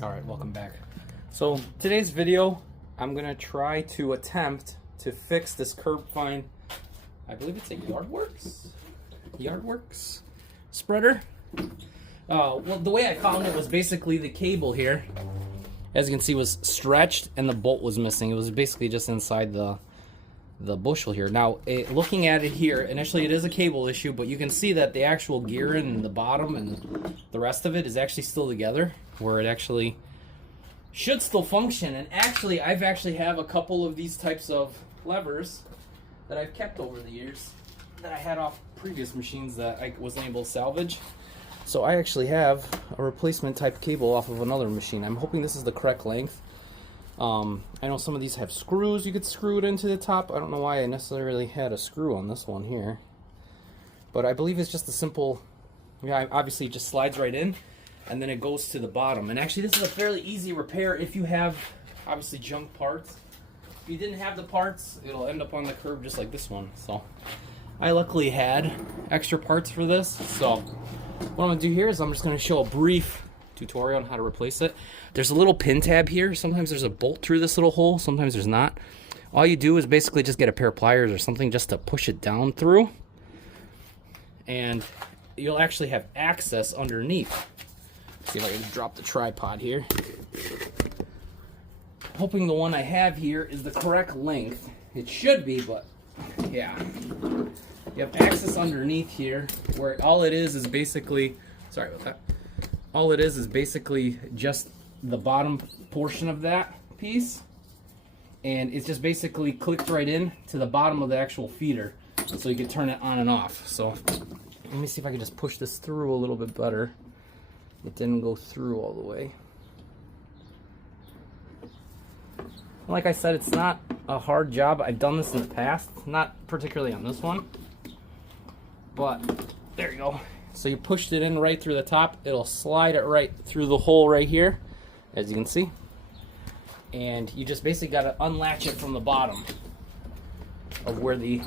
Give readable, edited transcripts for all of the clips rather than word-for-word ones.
Alright, welcome back. So today's video, I'm going to attempt to fix this curb fine. I believe it's a Yardworks spreader. Well, the way I found it was basically the cable here, as you can see, was stretched and the bolt was missing. It was basically just inside the bushel here. Now, looking at it here, initially it is a cable issue, but you can see that the actual gearing and the bottom and the rest of it is actually still together, where it actually should still function. And actually, I've have a couple of these types of levers that I've kept over the years that I had off previous machines that I wasn't able to salvage. So I actually have a replacement type cable off of another machine. I'm hoping this is the correct length. I know some of these have screws you could screw it into the top. I don't know why I necessarily had a screw on this one here, but I believe it's just a simple, obviously it just slides right in and then it goes to the bottom. And actually this is a fairly easy repair if you have obviously junk parts. If you didn't have the parts, it'll end up on the curb just like this one. So I luckily had extra parts for this. So what I'm gonna do here is I'm just gonna show a brief tutorial on how to replace it. There's a little pin tab here. Sometimes there's a bolt through this little hole, sometimes there's not. All you do is basically just get a pair of pliers or something just to push it down through, and you'll actually have access underneath. See if I can drop the tripod here. Hoping the one I have here is the correct length. It should be, but yeah. You have access underneath here where all it is basically, sorry about that. All it is basically just the bottom portion of that piece, and it's just basically clicked right in to the bottom of the actual feeder, so you can turn it on and off. So let me see if I can just push this through a little bit better. It didn't go through all the way. Like I said, it's not a hard job. I've done this in the past, not particularly on this one, but there you go. So you pushed it in right through the top. It'll slide it right through the hole right here, as you can see. And you just basically got to unlatch it from the bottom of where the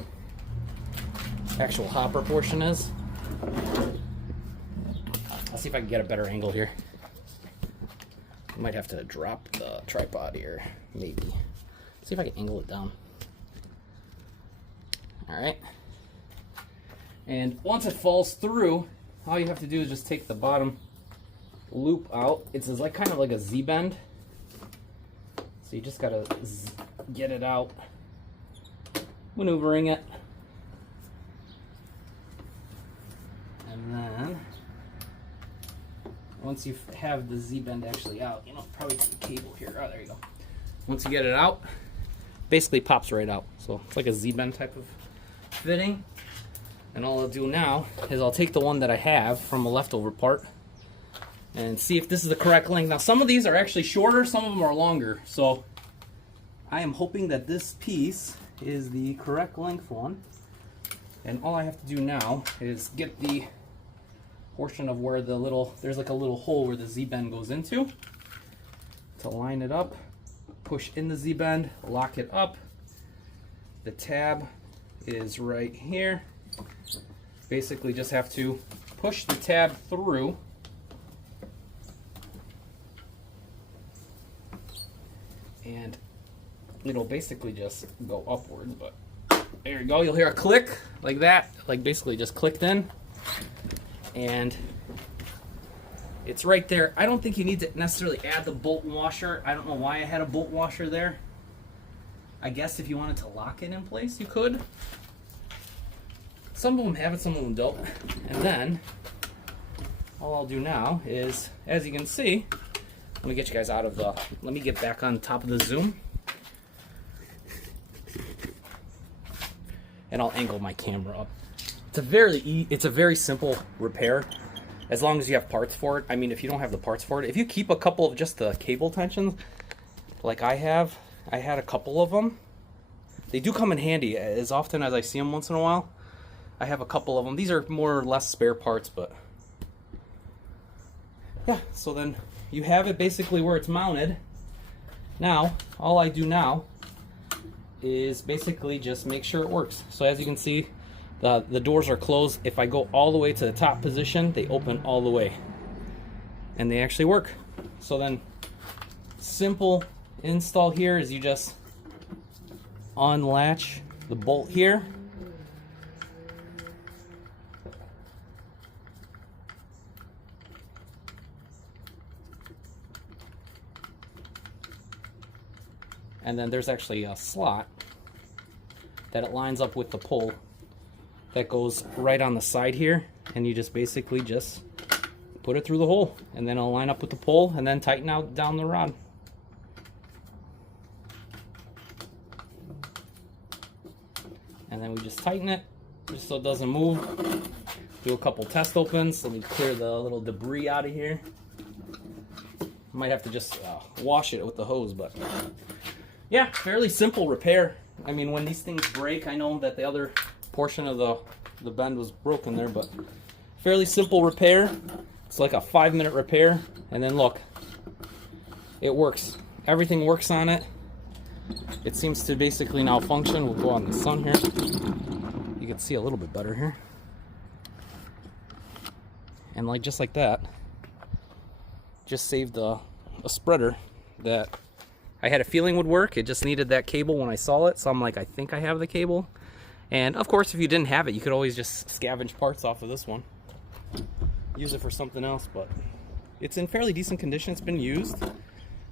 actual hopper portion is. I'll see if I can get a better angle here. I might have to drop the tripod here, maybe. See if I can angle it down. Alright. And once it falls through, all you have to do is just take the bottom loop out. It's like kind of like a Z-bend. So you just gotta get it out, maneuvering it. And then, once you have the Z-bend actually out, probably the cable here. Oh, there you go. Once you get it out, basically pops right out. So it's like a Z-bend type of fitting. And all I'll do now is I'll take the one that I have from a leftover part and see if this is the correct length. Now some of these are actually shorter, some of them are longer. So I am hoping that this piece is the correct length one. And all I have to do now is get the portion of where there's like a little hole where the Z-bend goes into, to line it up, push in the Z-bend, lock it up. The tab is right here. Basically just have to push the tab through and it'll basically just go upwards, but there you go. You'll hear a click like that, like basically just clicked in, and it's right there. I don't think you need to necessarily add the bolt and washer. I don't know why I had a bolt washer there. I guess if you wanted to lock it in place, you could. Some of them have it, some of them don't. And then, all I'll do now is, as you can see, let me get you guys let me get back on top of the zoom. And I'll angle my camera up. It's a very simple repair, as long as you have parts for it. I mean, if you don't have the parts for it, if you keep a couple of just the cable tensions, like I had a couple of them. They do come in handy as often as I see them once in a while. I have a couple of them. These are more or less spare parts, but yeah, so then you have it basically where it's mounted. Now, all I do now is basically just make sure it works. So as you can see, the doors are closed. If I go all the way to the top position, they open all the way. And they actually work. So then simple install here is you just unlatch the bolt here. And then there's actually a slot that it lines up with the pull that goes right on the side here, and you just basically just put it through the hole, and then it'll line up with the pull and then tighten out down the rod. And then we just tighten it just so it doesn't move. Do a couple test opens. Let me clear the little debris out of here. Might have to just wash it with the hose, but yeah, fairly simple repair. I mean, when these things break, I know that the other portion of the bend was broken there, but fairly simple repair. It's like a 5-minute repair, and then look, it works. Everything works on it. It seems to basically now function. We'll go out in the sun here. You can see a little bit better here. And like just like that, just saved a spreader that I had a feeling would work. It just needed that cable when I saw it, so I'm like, I think I have the cable. And of course, if you didn't have it, you could always just scavenge parts off of this one, use it for something else. But it's in fairly decent condition. It's been used,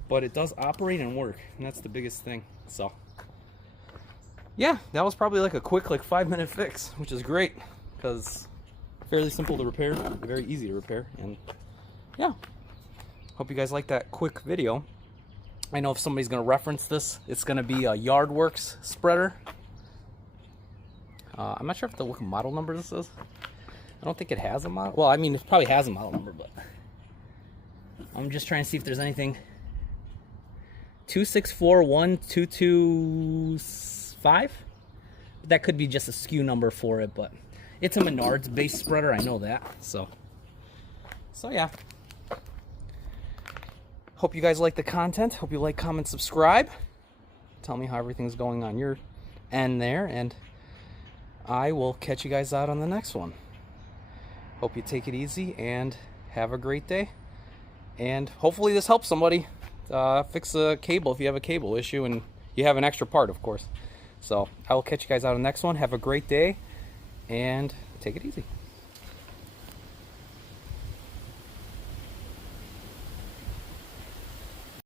but it does operate and work, and that's the biggest thing. So yeah, that was probably like a quick, like 5-minute fix, which is great because fairly simple to repair, very easy to repair. And yeah, hope you guys like that quick video. I know if somebody's going to reference this, it's going to be a Yardworks spreader. I'm not sure what model number this is. I don't think it has a model. Well, I mean, it probably has a model number, but I'm just trying to see if there's anything. 2641225. That could be just a SKU number for it, but it's a Menards based spreader. I know that. So yeah. Hope you guys like the content. Hope you like, comment, subscribe. Tell me how everything's going on your end there, and I will catch you guys out on the next one. Hope you take it easy and have a great day. And hopefully this helps somebody fix a cable if you have a cable issue and you have an extra part, of course. So I will catch you guys out on the next one. Have a great day and take it easy.